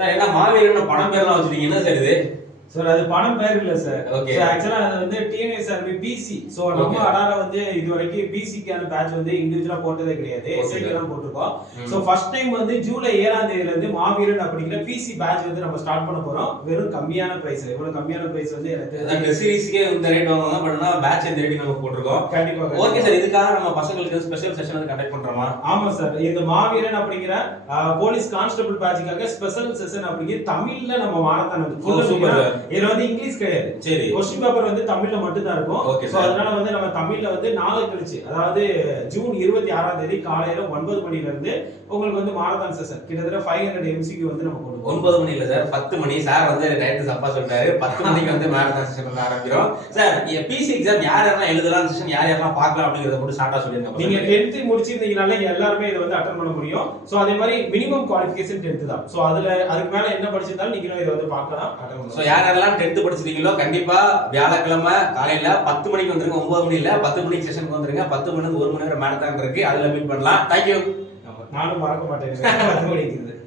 Sir என்ன மாவீரன் படம் பேர்லாம் வச்சிருக்கீங்க என்ன சார் இது? சார் அது பணம் பேர் இல்ல சார். ஓகே. சோ ஆக்சுவலா அது வந்து டிஎன்எஸ் ஆர்பி பிசி. சோ நம்ம அடால வந்து இதுவரைக்கும் பிசிக்கான பேட்ச் வந்து இன்டிவிஜுவலா போட்டதே கிடையாது. எஸ்ஐக்கு தான் போட்டுருக்கோம். சோ ஃபர்ஸ்ட் டைம் வந்து ஜூலை 7ஆம் தேதியில இருந்து மாவீரன் அப்படிங்கிற பிசி பேட்ச் வந்து நம்ம ஸ்டார்ட் பண்ண போறோம். வெறும் கம்மியான பிரைஸ். இவ்வளவு கம்மியான பிரைஸ் வந்து எனக்கு அந்த சீரிஸ்க்கே இந்த ரேட் வாங்குவாங்க. பட்னா பேட்ச் இந்த ரேட் நம்ம போட்டுருக்கோம். கண்டிப்பா. ஓகே சார், இதுக்காக நம்ம பசங்களுக்கு ஸ்பெஷல் செஷன் வந்து கண்டக்ட் பண்றோமா? ஆமா சார். இந்த மாவீரன் அப்படிங்கிற போலீஸ் கான்ஸ்டபிள் பேட்ச்க்காக ஸ்பெஷல் செஷன் அப்படிங்கிற தமிழ்ல நம்ம மாரத்தான் வந்து சூப்பர். இதுல வந்து இங்கிலீஷ் கிடையாது. சரி. क्वेश्चन பேப்பர் வந்து தமிழ்ல மட்டும் தான் இருக்கும். சோ அதனால வந்து நம்ம தமிழ்ல வந்து நாளை கழிச்சு அதாவது ஜூன் 26ஆம் தேதி காலையில 9 மணில இருந்து உங்களுக்கு வந்து மாரத்தான் செஷன் கிட்டத்தட்ட 500 MCQ வந்து நம்ம கொடுப்போம். 9 மணி இல்ல சார், 10 மணி. சார் வந்து டைரக்ட் தப்பா சொல்றாரு. 10 மணிக்கு வந்து மாரத்தான் செஷன் வந்து ஆரம்பிக்கிறோம். சார் பிசி எக்ஸாம் யார் யாரெல்லாம் எழுதலாம், செஷன் யார் யாரெல்லாம் பார்க்கலாம் அப்படிங்கறத மட்டும் ஷார்ட்டா சொல்லுங்க. நீங்க 10th முடிச்சிருந்தீங்கனால எல்லாரும் இத வந்து அட்டெண்ட் பண்ண முடியும். சோ அதே மாதிரி மினிமம் குவாலிஃபிகேஷன் 10th தான். சோ அதுக்கு மேல என்ன படிச்சிருந்தாலும் நீங்களும் இத வந்து பார்க்கலாம், அட்டெண்ட் பண்ணலாம். சோ யார் யாரெல்லாம் 10th படிச்சிருக்கீங்களோ கண்டிப்பா வியாழக்கிழமை காலையில 10 மணிக்கு வந்துருங்க. 9 மணி இல்ல 10 மணிக்கு செஷனுக்கு வந்துருங்க. 10 மணிக்கு 1 மணி நேரம் மேரத்தான் இருக்கு, அதுல மீட் பண்ணலாம். தேங்க்யூ. நானும் மறக்க மாட்டேன் 10 மணிக்கு